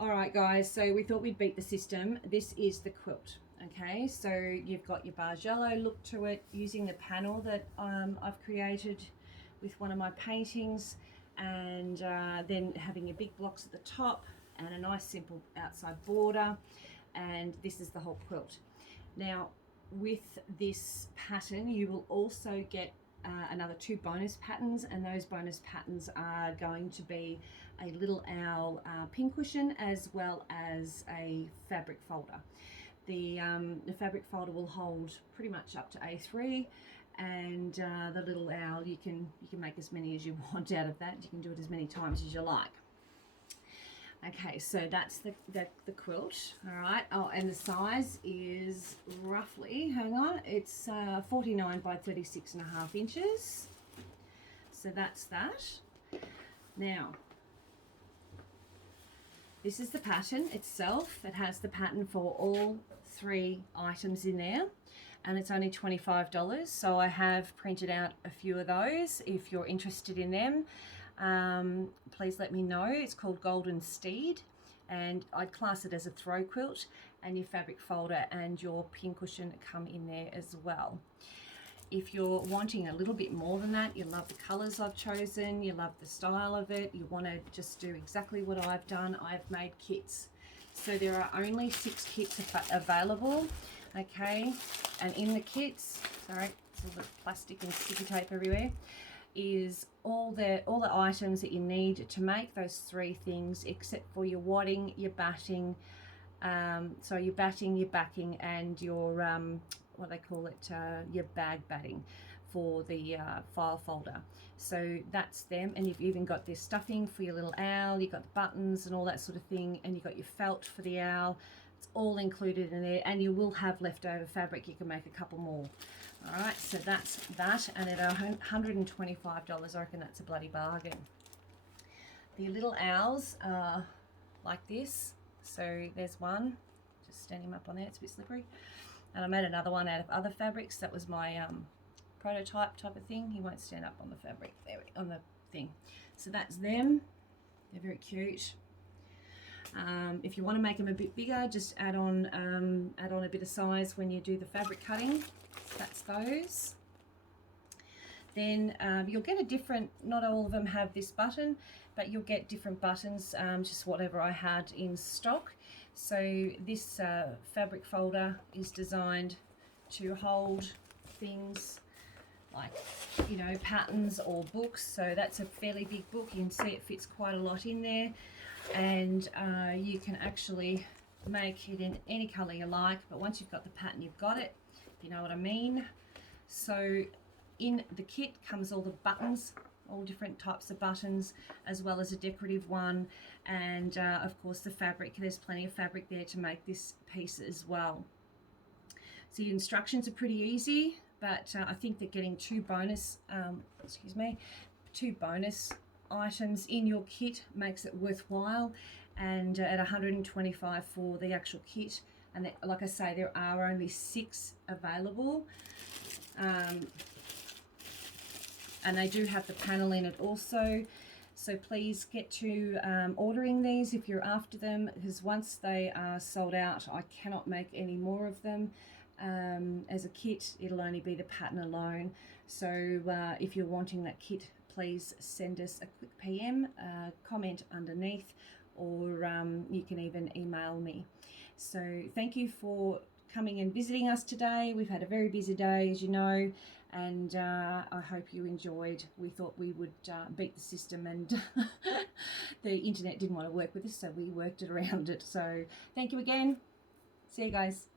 All right, guys, so we thought we'd beat the system. This is the quilt. Okay, so you've got your Bargello look to it using the panel that I've created with one of my paintings, and then having your big blocks at the top and a nice simple outside border, and this is the whole quilt. Now with this pattern you will also get another 2 bonus patterns, and those bonus patterns are going to be a little owl pincushion as well as a fabric folder. The fabric folder will hold pretty much up to A3, and the little owl, you can make as many as you want out of that. You can do it as many times as you like. Okay, so that's the quilt. All right. Oh, and the size is roughly, hang on, it's 49 by 36.5 inches. So that's that. Now, this is the pattern itself. It has the pattern for all 3 items in there, and it's only $25. So I have printed out a few of those. If you're interested in them, please let me know. It's called Golden Steed, and I'd class it as a throw quilt, and your fabric folder and your pincushion come in there as well. If you're wanting a little bit more than that, you love the colors I've chosen, you love the style of it, you want to just do exactly what I've done, I've made kits. So there are only 6 kits available, okay? And in the kits, sorry, there's all the plastic and sticky tape everywhere, is all the items that you need to make those 3 things, except for your wadding, your batting, so your batting, your backing, and your what they call it, your bag batting for the file folder. So that's them, and you've even got this stuffing for your little owl, you've got the buttons and all that sort of thing, and you've got your felt for the owl. It's all included in there, and you will have leftover fabric. You can make a couple more. All right, so that's that, and at $125, I reckon that's a bloody bargain. The little owls are like this. So there's one, just stand him up on there, it's a bit slippery. And I made another one out of other fabrics. That was my prototype type of thing. He won't stand up on the fabric, there, on the thing. So that's them. They're very cute. If you want to make them a bit bigger, just add on a bit of size when you do the fabric cutting. That's those. Then you'll get a different, not all of them have this button, but you'll get different buttons, just whatever I had in stock. So this fabric folder is designed to hold things like, you know, patterns or books. So that's a fairly big book. You can see it fits quite a lot in there, and you can actually make it in any color you like, but once you've got the pattern, you've got it, if you know what I mean. So in the kit comes all the buttons, all different types of buttons, as well as a decorative one, and of course the fabric. There's plenty of fabric there to make this piece as well. So your instructions are pretty easy, but I think that getting 2 bonus items in your kit makes it worthwhile, and at $125 for the actual kit. And like I say, there are only 6 available. And they do have the panel in it also, so please get to ordering these if you're after them, because once they are sold out, I cannot make any more of them. As a kit, it'll only be the pattern alone. So if you're wanting that kit, please send us a quick PM, comment underneath, or you can even email me. So thank you for coming and visiting us today. We've had a very busy day, as you know, and I hope you enjoyed. We thought we would beat the system, and the internet didn't want to work with us, so we worked it around it. So thank you again. See you guys.